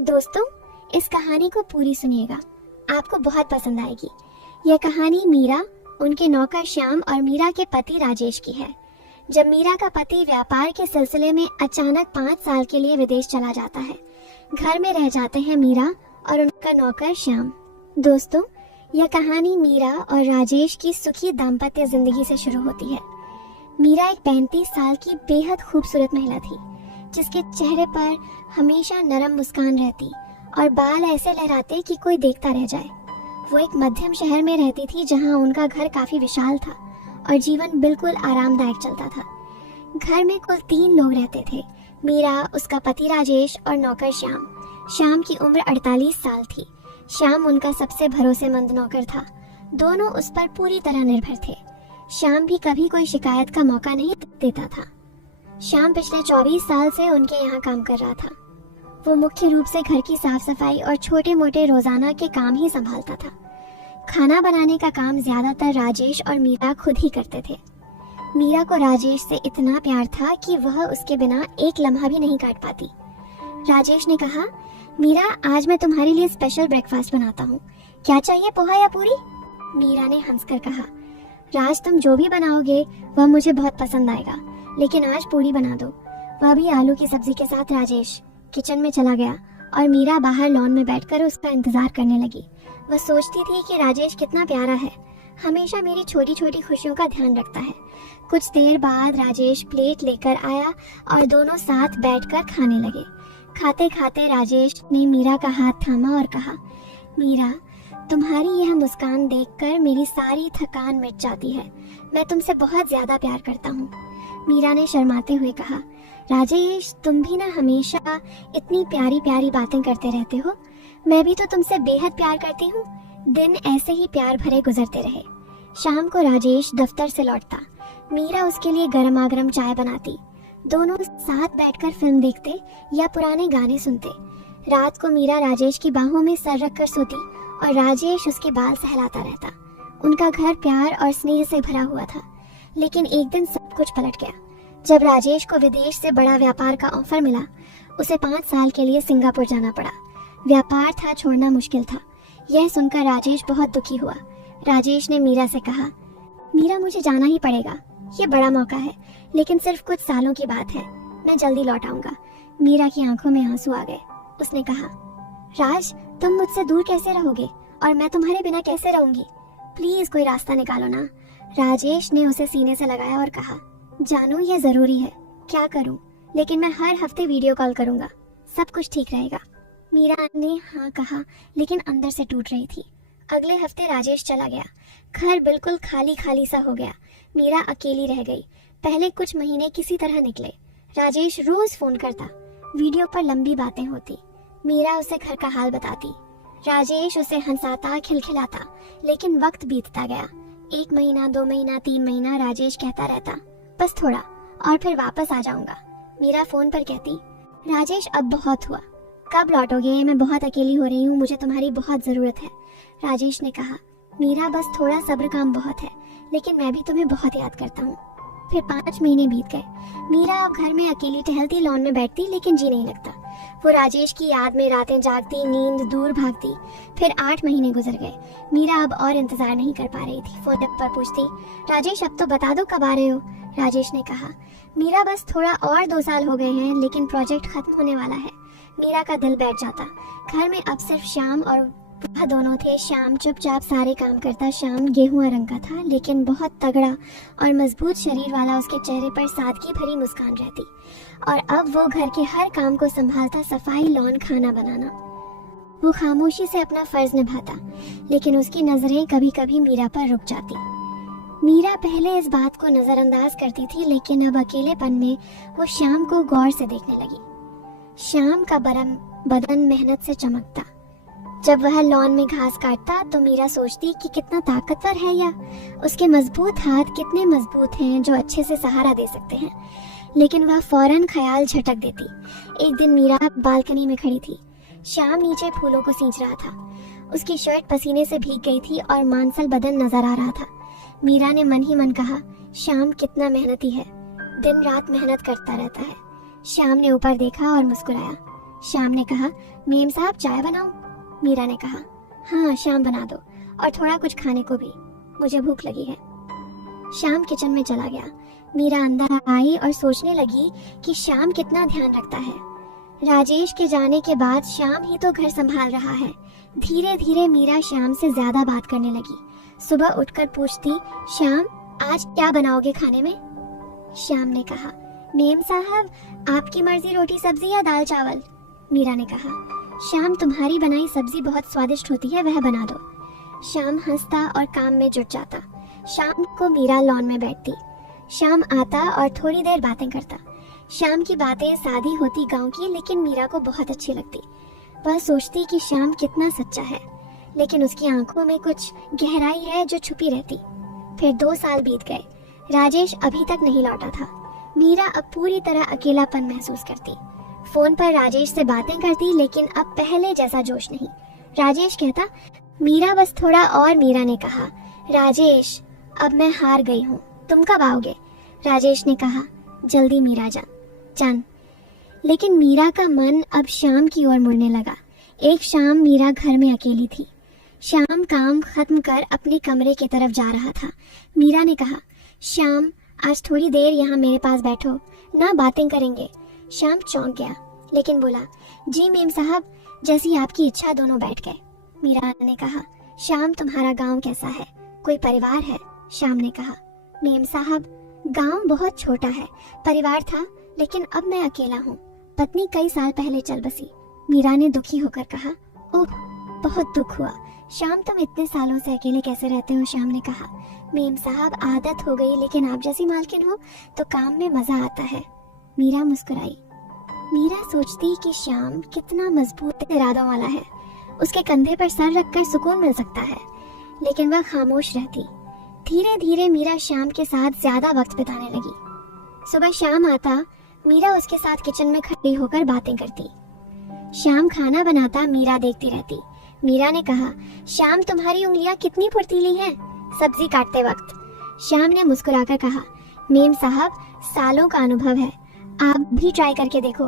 दोस्तों, इस कहानी को पूरी सुनिएगा, आपको बहुत पसंद आएगी। यह कहानी मीरा, उनके नौकर श्याम और मीरा के पति राजेश की है। जब मीरा का पति व्यापार के सिलसिले में अचानक 5 साल के लिए विदेश चला जाता है, घर में रह जाते हैं मीरा और उनका नौकर श्याम। दोस्तों, यह कहानी मीरा और राजेश की सुखी दाम्पत्य जिंदगी से शुरू होती है। मीरा एक 35 साल की बेहद खूबसूरत महिला थी, जिसके चेहरे पर हमेशा नरम मुस्कान रहती और बाल ऐसे लहराते कि कोई देखता रह जाए। वो एक मध्यम शहर में रहती थी, जहां उनका घर काफी विशाल था और जीवन बिल्कुल आरामदायक चलता था। घर में कुल 3 लोग रहते थे, मीरा, उसका पति राजेश और नौकर श्याम। श्याम की उम्र 48 साल थी। श्याम उनका सबसे भरोसेमंद नौकर था। दोनों उस पर पूरी तरह निर्भर थे। श्याम भी कभी कोई शिकायत का मौका नहीं देता था। श्याम पिछले 24 साल से उनके यहाँ काम कर रहा था। वो मुख्य रूप से घर की साफ सफाई और छोटे मोटे रोजाना के काम ही संभालता था। खाना बनाने का काम ज्यादातर राजेश और मीरा खुद ही करते थे। मीरा को राजेश से इतना प्यार था कि वह उसके बिना एक लम्हा भी नहीं काट पाती। राजेश ने कहा, मीरा, आज मैं तुम्हारे लिए स्पेशल ब्रेकफास्ट बनाता हूँ, क्या चाहिए, पोहा या पूरी? मीरा ने हंसकर कहा, राज, तुम जो भी बनाओगे वह मुझे बहुत पसंद आएगा, लेकिन आज पूरी बना दो। वह भी आलू की सब्जी के साथ। राजेश किचन में चला गया और मीरा बाहर लॉन में बैठकर उसका इंतजार करने लगी। वह सोचती थी कि राजेश कितना प्यारा है, हमेशा मेरी छोटी छोटी खुशियों का ध्यान रखता है। कुछ देर बाद राजेश प्लेट लेकर आया और दोनों साथ बैठकर खाने लगे। खाते खाते राजेश ने मीरा का हाथ थामा और कहा, मीरा, तुम्हारी यह मुस्कान देखकर मेरी सारी थकान मिट जाती है। मैं तुमसे बहुत ज्यादा प्यार करता हूँ। मीरा ने शर्माते हुए कहा, राजेश, तुम भी ना हमेशा इतनी प्यारी प्यारी बातें करते रहते हो। मैं भी तो तुमसे बेहद प्यार करती हूँ। दिन ऐसे ही प्यार भरे गुजरते रहे। शाम को राजेश दफ्तर से लौटता। मीरा उसके लिए गर्मागर्म चाय बनाती। दोनों साथ बैठकर फिल्म देखते या पुराने गाने सुनते। रात को मीरा राजेश की बाहों में सर रखकर सोती और राजेश उसके बाल सहलाता रहता। उनका घर प्यार और स्नेह से भरा हुआ था। लेकिन एक दिन सब कुछ पलट गया। जब राजेश को विदेश से बड़ा व्यापार का ऑफर मिला, उसे 5 साल के लिए सिंगापुर जाना पड़ा। व्यापार था, छोड़ना मुश्किल था। यह सुनकर राजेश बहुत दुखी हुआ। राजेश ने मीरा से कहा, मीरा, मुझे जाना ही पड़ेगा। ये बड़ा मौका है, लेकिन सिर्फ कुछ सालों की बात है। मैं जल्दी लौट आऊंगा। मीरा की आंखों में आंसू आ गए। उसने कहा, राज, तुम मुझसे दूर कैसे रहोगे और मैं तुम्हारे बिना कैसे रहूंगी? प्लीज कोई रास्ता निकालो ना। राजेश ने उसे सीने से लगाया और कहा, जानू, ये जरूरी है, क्या करूं, लेकिन मैं हर हफ्ते वीडियो कॉल करूंगा, सब कुछ ठीक रहेगा। मीरा ने हाँ कहा, लेकिन अंदर से टूट रही थी। अगले हफ्ते राजेश चला गया। घर बिल्कुल खाली खाली सा हो गया। मीरा अकेली रह गई। पहले कुछ महीने किसी तरह निकले। राजेश रोज फोन करता, वीडियो पर लंबी बातें होती। मीरा उसे घर का हाल बताती। राजेश उसे हंसाता, खिलखिलाता। लेकिन वक्त बीतता गया। 1 महीना, 2 महीना, 3 महीना राजेश कहता रहता, बस थोड़ा और फिर वापस आ जाऊंगा। मीरा फोन पर कहती, राजेश, अब बहुत हुआ, कब लौटोगे? मैं बहुत अकेली हो रही हूँ, मुझे तुम्हारी बहुत जरूरत है। राजेश ने कहा, मीरा, बस थोड़ा सब्र, काम बहुत है, लेकिन मैं भी तुम्हें बहुत याद करता हूँ। फिर 5 महीने बीत गए। मीरा अब घर में अकेली टहलती, लॉन में बैठती, लेकिन जी नहीं लगता। वो राजेश की याद में रातें जागती, नींद दूर भागती। फिर 8 महीने गुजर गए। मीरा अब और इंतजार नहीं कर पा रही थी। फोन पर पूछती, राजेश, अब तो बता दो कब आ रहे हो? राजेश ने कहा, मीरा, बस थोड़ा और 2 साल हो गए हैं, लेकिन प्रोजेक्ट खत्म होने वाला है। मीरा का दिल बैठ जाता। घर में अब सिर्फ श्याम और वह दोनों थे। श्याम चुपचाप सारे काम करता। श्याम गेहुआ रंग का था, लेकिन बहुत तगड़ा और मजबूत शरीर वाला। उसके चेहरे पर सादगी भरी मुस्कान रहती और अब वो घर के हर काम को संभालता, सफाई, लॉन, खाना बनाना। वो खामोशी से अपना फर्ज निभाता, लेकिन उसकी नजरें कभी कभी मीरा पर रुक जाती। मीरा पहले इस बात को नजरअंदाज करती थी, लेकिन अब अकेलेपन में वो श्याम को गौर से देखने लगी। श्याम का बदन मेहनत से चमकता। जब वह लॉन में घास काटता तो मीरा सोचती कि कितना ताकतवर है यह। उसके मजबूत हाथ कितने मजबूत हैं, जो अच्छे से सहारा दे सकते हैं। लेकिन वह फौरन ख्याल झटक देती। एक दिन मीरा बालकनी में खड़ी थी। श्याम नीचे फूलों को सींच रहा था। उसकी शर्ट पसीने से भीग गई थी और मांसल बदन नजर आ रहा था। मीरा ने मन ही मन कहा, श्याम कितना मेहनती है, दिन रात मेहनत करता रहता है। श्याम ने ऊपर देखा और मुस्कुराया। श्याम ने कहा, मेम साहब चाय बनाऊं? मीरा ने कहा, हाँ श्याम बना दो, और थोड़ा कुछ खाने को भी, मुझे भूख लगी है। श्याम किचन में चला गया। मीरा अंदर आई और सोचने लगी कि श्याम कितना ध्यान रखता है। राजेश के जाने के बाद श्याम ही तो घर संभाल रहा है। धीरे धीरे मीरा श्याम से ज्यादा बात करने लगी। सुबह उठकर पूछती, श्याम आज क्या बनाओगे खाने में? श्याम ने कहा, मेम साहब आपकी मर्जी, रोटी सब्जी या दाल चावल? मीरा ने कहा, श्याम तुम्हारी बनाई सब्जी बहुत स्वादिष्ट होती है, वह बना दो। श्याम हंसता और काम में जुट जाता। शाम को मीरा लॉन में बैठती। श्याम आता और थोड़ी देर बातें करता। श्याम की बातें सादी होती गांव की, लेकिन मीरा को बहुत अच्छी लगती। वह सोचती कि श्याम कितना सच्चा है, लेकिन उसकी आंखों में कुछ गहराई है जो छुपी रहती। फिर 2 साल बीत गए। राजेश अभी तक नहीं लौटा था। मीरा अब पूरी तरह अकेलापन महसूस करती। फोन पर राजेश से बातें करती, लेकिन अब पहले जैसा जोश नहीं। राजेश कहता, मीरा बस थोड़ा और। मीरा ने कहा, राजेश अब मैं हार गई हूँ, तुम कब आओगे? राजेश ने कहा, जल्दी मीरा जान। लेकिन मीरा का मन अब श्याम की ओर मुड़ने लगा। एक शाम मीरा घर में अकेली थी। श्याम काम खत्म कर अपने कमरे की तरफ जा रहा था। मीरा ने कहा, श्याम आज थोड़ी देर यहाँ मेरे पास बैठो ना, बातें करेंगे। श्याम चौंक गया, लेकिन बोला, जी मेम साहब, जैसी आपकी इच्छा। दोनों बैठ गए। मीरा ने कहा, श्याम तुम्हारा गांव कैसा है, कोई परिवार है? श्याम ने कहा, मेम साहब गांव बहुत छोटा है, परिवार था, लेकिन अब मैं अकेला हूँ। पत्नी कई साल पहले चल बसी। मीरा ने दुखी होकर कहा, ओह बहुत दुख हुआ। श्याम तुम इतने सालों से अकेले कैसे रहते हो? श्याम ने कहा, मेम साहब आदत हो गई, लेकिन आप जैसी मालकिन हो तो काम में मजा आता है। मीरा मुस्कुराई। मीरा सोचती कि श्याम कितना मजबूत इरादों वाला है, उसके कंधे पर सर रखकर सुकून मिल सकता है, लेकिन वह खामोश रहती। धीरे धीरे मीरा श्याम के साथ ज्यादा वक्त बिताने लगी। सुबह श्याम आता, मीरा उसके साथ किचन में खड़ी होकर बातें करती। श्याम खाना बनाता, मीरा देखती रहती। मीरा ने कहा, श्याम तुम्हारी उंगलियां कितनी फुर्तीली हैं सब्जी काटते वक्त। श्याम ने मुस्कुराकर कहा, मेम साहब सालों का अनुभव है, आप भी ट्राई करके देखो।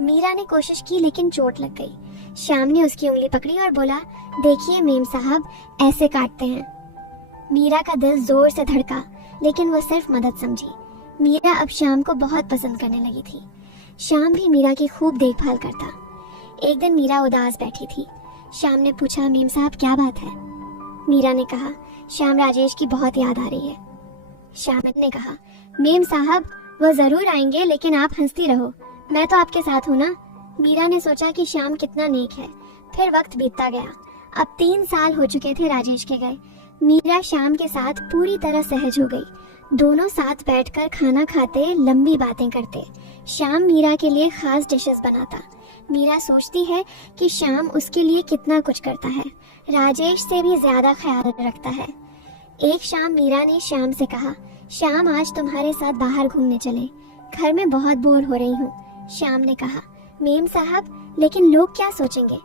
मीरा ने कोशिश की, लेकिन चोट लग गई। श्याम ने उसकी उंगली पकड़ी और बोला, देखिए मेम साहब ऐसे काटते हैं। मीरा का दिल जोर से धड़का, लेकिन वो सिर्फ मदद समझी। मीरा अब श्याम को बहुत पसंद करने लगी थी। श्याम भी मीरा की खूब देखभाल करता। एक दिन मीरा उदास बैठी थी। श्याम ने पूछा, मेम साहब क्या बात है? मीरा ने कहा, श्याम राजेश की बहुत याद आ रही है। श्याम ने कहा, मेम साहब वो जरूर आएंगे, लेकिन आप हंसती रहो, मैं तो आपके साथ हूँ ना। मीरा ने सोचा कि श्याम कितना नेक है। फिर वक्त बीतता गया। अब 3 साल हो चुके थे राजेश के गए। मीरा श्याम के साथ पूरी तरह सहज हो गई। दोनों साथ बैठकर खाना खाते, लंबी बातें करते। श्याम मीरा के लिए खास डिशेस बनाता। मीरा सोचती है कि श्याम उसके लिए कितना कुछ करता है, राजेश से भी ज्यादा ख्याल रखता है। एक शाम मीरा ने श्याम से कहा, श्याम आज तुम्हारे साथ बाहर घूमने चले, घर में बहुत बोर हो रही हूँ। श्याम ने कहा, मेम साहब लेकिन लोग क्या सोचेंगे?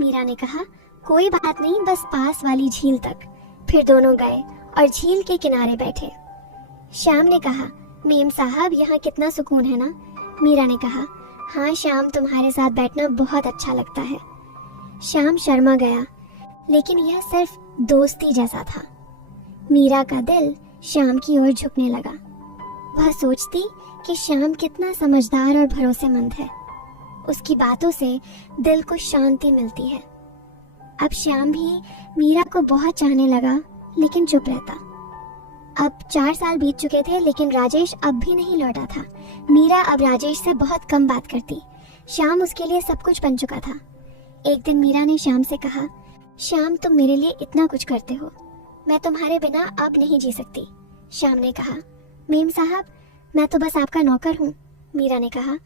मीरा ने कहा, कोई बात नहीं, बस पास वाली झील तक। फिर दोनों गए और झील के किनारे बैठे। श्याम ने कहा, मेम साहब यहाँ कितना सुकून है ना? मीरा ने कहा, हाँ श्याम तुम्हारे साथ बैठना बहुत अच्छा लगता है। श्याम शर्मा गया, लेकिन यह सिर्फ दोस्ती जैसा था। मीरा का दिल श्याम की ओर झुकने लगा। वह सोचती कि श्याम कितना समझदार और भरोसेमंद है। उसकी बातों से दिल को शांति मिलती है। अब श्याम भी मीरा को बहुत चाहने लगा, लेकिन चुप रहता। अब 4 साल बीत चुके थे, लेकिन राजेश अब भी नहीं लौटा था। मीरा अब राजेश से बहुत कम बात करती। श्याम उसके लिए सब कुछ बन चुका था। एक दिन मीरा ने श्याम से कहा, श्याम तुम मेरे लिए इतना कुछ करते हो, मैं तुम्हारे बिना अब नहीं जी सकती। श्याम ने कहा, मेम साहब मैं तो बस आपका नौकर हूँ। मीरा ने कहा,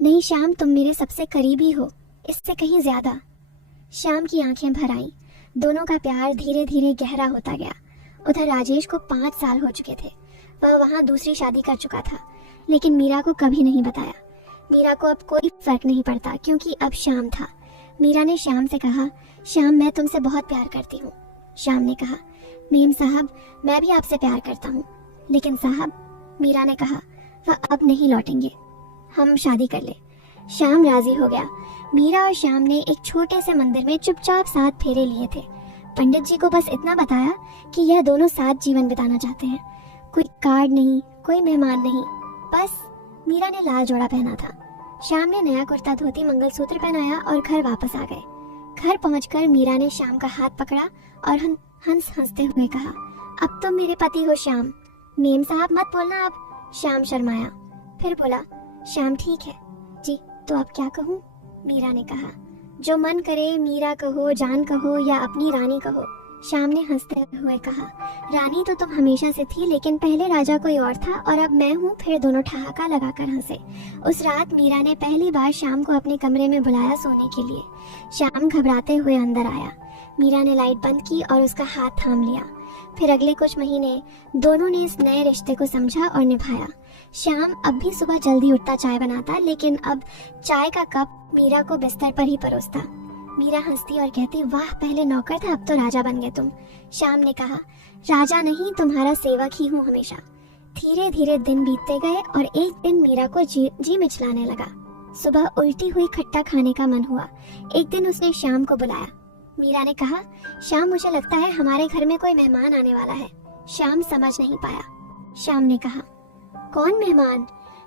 नहीं श्याम तुम मेरे सबसे करीबी हो, इससे कहीं ज्यादा। श्याम की आंखें भर आईं। दोनों का प्यार धीरे धीरे गहरा होता गया। उधर राजेश को 5 साल हो चुके थे। वह वहाँ दूसरी शादी कर चुका था, लेकिन मीरा को कभी नहीं बताया। मीरा को अब कोई फर्क नहीं पड़ता, क्योंकि अब श्याम था। मीरा ने श्याम से कहा, श्याम मैं तुमसे बहुत प्यार करती हूँ। श्याम ने कहा, मेम साहब मैं भी आपसे प्यार करता हूँ, लेकिन साहब, मीरा ने कहा, वह अब नहीं लौटेंगे, हम शादी कर ले। श्याम राजी हो गया। मीरा और श्याम ने एक छोटे से मंदिर में चुपचाप 7 फेरे लिए थे। पंडित जी को बस इतना बताया कि यह दोनों साथ जीवन बिताना चाहते हैं। कोई कार्ड नहीं, कोई मेहमान नहीं, बस मीरा ने लाल जोड़ा पहना था, श्याम ने नया कुर्ता धोती मंगलसूत्र पहनाया और घर वापस आ गए। घर पहुंचकर मीरा ने श्याम का हाथ पकड़ा और हंसते हुए कहा, अब तुम मेरे पति हो श्याम। मेम साहब मत बोलना अब। श्याम शर्माया, फिर बोला, श्याम ठीक है जी, तो अब क्या कहूँ? मीरा ने कहा, जो मन करे मीरा कहो, जान कहो या अपनी रानी कहो। श्याम ने हंसते हुए कहा, रानी तो तुम हमेशा से थी, लेकिन पहले राजा कोई और था और अब मैं हूँ। फिर दोनों ठहाका लगाकर हंसे। उस रात मीरा ने पहली बार श्याम को अपने कमरे में बुलाया सोने के लिए। श्याम घबराते हुए अंदर आया। मीरा ने लाइट बंद की और उसका हाथ थाम लिया। फिर अगले कुछ महीने दोनों ने इस नए रिश्ते को समझा और निभाया। श्याम अब भी सुबह जल्दी उठता चाय बनाता, लेकिन अब चाय का कप मीरा को बिस्तर पर ही परोसता। मीरा हंसती और कहती, वाह, पहले नौकर था, अब तो राजा बन गए तुम। श्याम ने कहा, राजा नहीं, तुम्हारा सेवक ही हूँ हमेशा। धीरे धीरे दिन बीतते गए और एक दिन मीरा को जी मिचलाने लगा। सुबह उल्टी हुई खट्टा खाने का मन हुआ। एक दिन उसने श्याम को बुलाया। मीरा ने कहा, श्याम, मुझे लगता है हमारे घर में कोई मेहमान आने वाला है। श्याम समझ नहीं पाया। श्याम ने कहा, कौन मेहमान?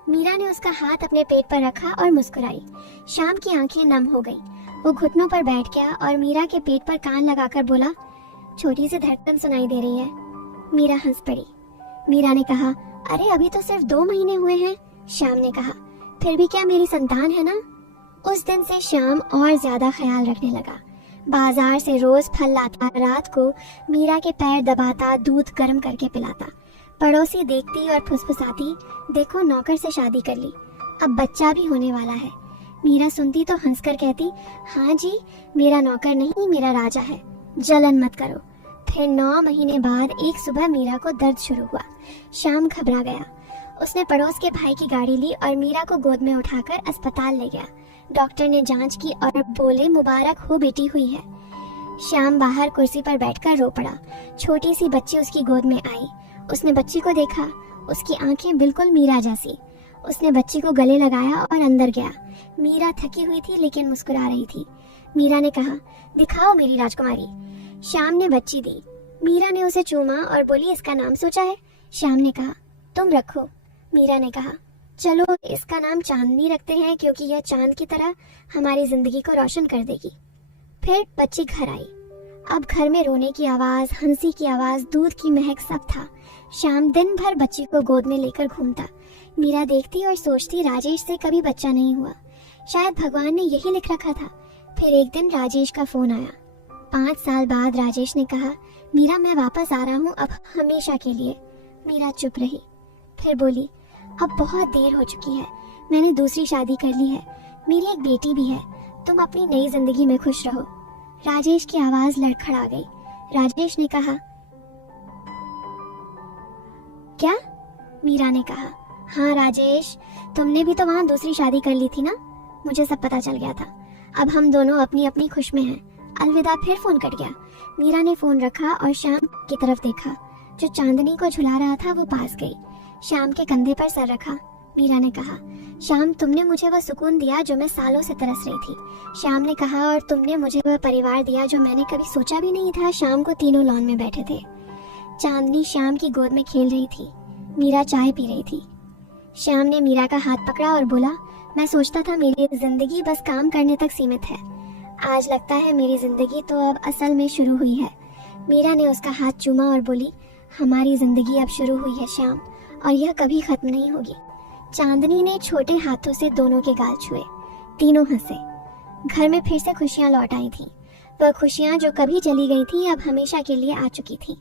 मीरा ने उसका हाथ अपने पेट पर रखा और मुस्कुराई। श्याम की आंखें नम हो गई। वो घुटनों पर बैठ गया और मीरा के पेट पर कान लगाकर बोला, छोटी सी धड़कन सुनाई दे रही है। मीरा हंस पड़ी। मीरा ने कहा, अरे अभी तो सिर्फ 2 महीने हुए हैं। श्याम ने कहा, फिर भी क्या मेरी संतान है ना? उस दिन से श्याम और ज्यादा ख्याल रखने लगा। बाजार से रोज फल लाता, रात को मीरा के पैर दबाता, दूध गर्म करके पिलाता। पड़ोसी देखती और फुसफुसाती, देखो नौकर से शादी कर ली, अब बच्चा भी होने वाला है। मीरा सुनती तो हंसकर कहती, हाँ जी, मेरा नौकर नहीं, मेरा राजा है, जलन मत करो। फिर 9 महीने बाद एक सुबह मीरा को दर्द शुरू हुआ। श्याम घबरा गया। उसने पड़ोस के भाई की गाड़ी ली और मीरा को गोद में उठाकर अस्पताल ले गया। डॉक्टर ने जांच की और बोले, मुबारक हो, बेटी हुई है। श्याम बाहर कुर्सी पर बैठकर रो पड़ा। छोटी सी बच्ची उसकी गोद में आई। उसने बच्ची को देखा, उसकी आंखें बिल्कुल मीरा जैसी। उसने बच्ची को गले लगाया और अंदर गया। मीरा थकी हुई थी लेकिन मुस्कुरा रही थी। मीरा ने कहा, दिखाओ मेरी राजकुमारी। श्याम ने बच्ची दी। मीरा ने उसे चूमा और बोली, इसका नाम सोचा है? श्याम ने कहा, तुम रखो। मीरा ने कहा, चलो इसका नाम चांदनी रखते हैं, क्योंकि यह चांद की तरह हमारी जिंदगी को रोशन कर देगी। फिर बच्ची घर आई। अब घर में रोने की आवाज, हंसी की आवाज, दूध की महक सब था। श्याम दिन भर बच्ची को गोद में लेकर घूमता। मीरा देखती और सोचती, राजेश से कभी बच्चा नहीं हुआ, शायद भगवान ने यही लिख रखा था। फिर एक दिन राजेश का फोन आया। 5 साल बाद राजेश ने कहा, मीरा मैं वापस आ रहा हूँ, अब हमेशा के लिए। मीरा चुप रही। फिर बोली, अब बहुत देर हो चुकी है, मैंने दूसरी शादी कर ली है, मेरी एक बेटी भी है, तुम अपनी नई जिंदगी में खुश रहो। राजेश की आवाज लड़खड़ा गई। राजेश ने कहा, क्या? मीरा ने कहा, हाँ राजेश, तुमने भी तो वहाँ दूसरी शादी कर ली थी ना, मुझे सब पता चल गया था। अब हम दोनों अपनी अपनी खुश में हैं। अलविदा। फिर फोन कट गया। मीरा ने फोन रखा और श्याम की तरफ देखा। जो चांदनी को झुला रहा था वो पास गई। श्याम के कंधे पर सर रखा। मीरा ने कहा, श्याम, तुमने मुझे वह सुकून दिया जो मैं सालों से तरस रही थी। श्याम ने कहा, और तुमने मुझे वह परिवार दिया जो मैंने कभी सोचा भी नहीं था। शाम को तीनों लॉन में बैठे थे। चांदनी श्याम की गोद में खेल रही थी। मीरा चाय पी रही थी। श्याम ने मीरा का हाथ पकड़ा और बोला, मैं सोचता था मेरी जिंदगी बस काम करने तक सीमित है, आज लगता है मेरी जिंदगी तो अब असल में शुरू हुई है। मीरा ने उसका हाथ चूमा और बोली, हमारी जिंदगी अब शुरू हुई है श्याम, और यह कभी खत्म नहीं होगी। चांदनी ने छोटे हाथों से दोनों के गाल छुए। तीनों हंसे। घर में फिर से खुशियां लौट आई थी। वह खुशियां जो कभी चली गई थी अब हमेशा के लिए आ चुकी थी।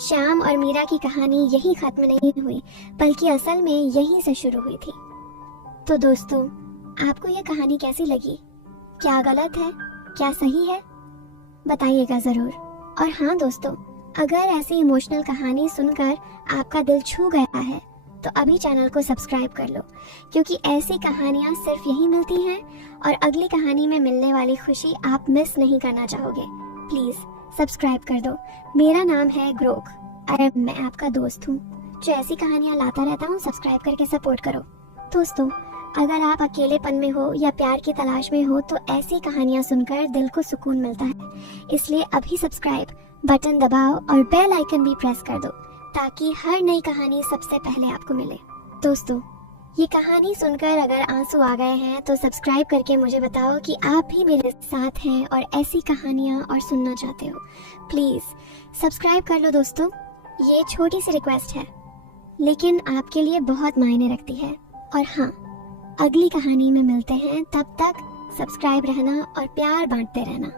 श्याम और मीरा की कहानी यही खत्म नहीं हुई, बल्कि असल में यहीं से शुरू हुई थी। तो दोस्तों, आपको यह कहानी कैसी लगी? क्या गलत है, क्या सही है? बताइएगा जरूर। और हाँ दोस्तों, अगर ऐसी इमोशनल कहानी सुनकर आपका दिल छू गया है तो अभी चैनल को सब्सक्राइब कर लो, क्योंकि ऐसी कहानियाँ सिर्फ यही मिलती हैं और अगली कहानी में मिलने वाली खुशी आप मिस नहीं करना चाहोगे। प्लीज सब्सक्राइब कर दो। मेरा नाम है ग्रोक। अरे मैं आपका दोस्त हूँ जो ऐसी कहानियाँ लाता रहता हूँ। सब्सक्राइब करके सपोर्ट करो। दोस्तों, अगर आप अकेलेपन में हो या प्यार की तलाश में हो तो ऐसी कहानियाँ सुनकर दिल को सुकून मिलता है। इसलिए अभी सब्सक्राइब बटन दबाओ और बेल आइकन भी प्रेस कर दो ताकि हर नई कहानी सबसे पहले आपको मिले। दोस्तों, ये कहानी सुनकर अगर आंसू आ गए हैं तो सब्सक्राइब करके मुझे बताओ कि आप भी मेरे साथ हैं और ऐसी कहानियाँ और सुनना चाहते हो। प्लीज़ सब्सक्राइब कर लो दोस्तों, ये छोटी सी रिक्वेस्ट है लेकिन आपके लिए बहुत मायने रखती है। और हाँ, अगली कहानी में मिलते हैं, तब तक सब्सक्राइब रहना और प्यार बांटते रहना।